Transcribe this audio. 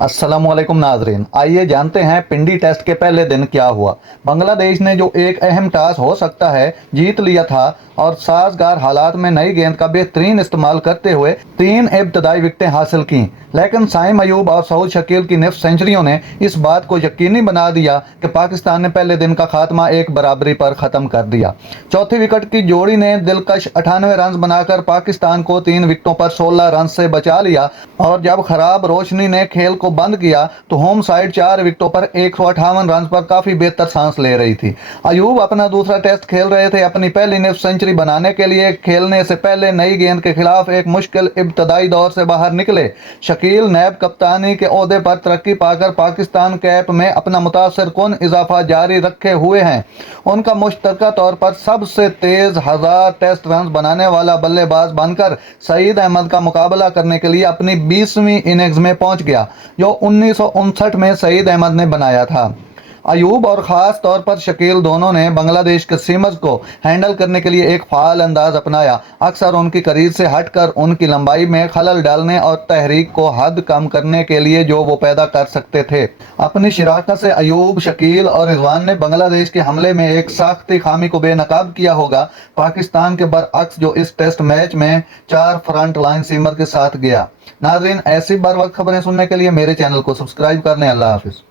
अस्सलाम वालेकुम नाजरीन, आइए जानते हैं पिंडी टेस्ट के पहले दिन क्या हुआ। बांग्लादेश ने जो एक अहम टॉस हो सकता है जीत लिया था और साजगार हालात में नई गेंद का बेहतरीन इस्तेमाल करते हुए 3 इब्तदाई विकेटें हासिल की। लेकिन साइम अयूब और सऊद शकील की निफ्स सेंचुरियों ने इस बात को यकीनी बना दिया कि पाकिस्तान ने पहले दिन का खात्मा एक बराबरी पर ख़त्म कर दिया। चौथी विकेट की जोड़ी ने दिलकश 98 रन बनाकर पाकिस्तान को 3 विकेटों पर 16 रन से बचा लिया और जब खराब रोशनी ने खेल को बंद किया तो होम साइड 4 विकेटों पर 158 रन पर काफी बेहतर सांस ले रही थी। अयूब अपना दूसरा टेस्ट खेल रहे थे। अपनी पहली निफ्स सेंचुरी बनाने के लिए खेलने से पहले नई गेंद के खिलाफ एक मुश्किल इब्तदाई दौर से बाहर निकले। शकील नैब कप्तानी के ओहदे पर तरक्की पाकर पाकिस्तान कैप में अपना मुतासर कुन इजाफा जारी रखे हुए हैं। उनका मुश्तरका तौर पर सबसे तेज 1000 टेस्ट रन बनाने वाला बल्लेबाज बनकर सईद अहमद का मुकाबला करने के लिए अपनी 20वीं इनिंग्स में पहुंच गया, जो 1959 में सईद अहमद ने बनाया था। अयूब और ख़ास तौर पर शकील दोनों ने बांग्लादेश के सीमर्स को हैंडल करने के लिए एक फ़ाल अंदाज अपनाया, अक्सर उनकी करीब से हटकर उनकी लंबाई में खलल डालने और तहरीक को हद कम करने के लिए जो वो पैदा कर सकते थे। अपनी शराकत से अयूब, शकील और रिजवान ने बांग्लादेश के हमले में एक साख्ती खामी को बेनकाब किया होगा, पाकिस्तान के बरअक्स जो इस टेस्ट मैच में 4 फ्रंट लाइन सीमर के साथ गया। नाज़रीन, ऐसी बर वक्त खबरें सुनने के लिए मेरे चैनल को सब्सक्राइब कर लें। अल्लाह हाफिज़।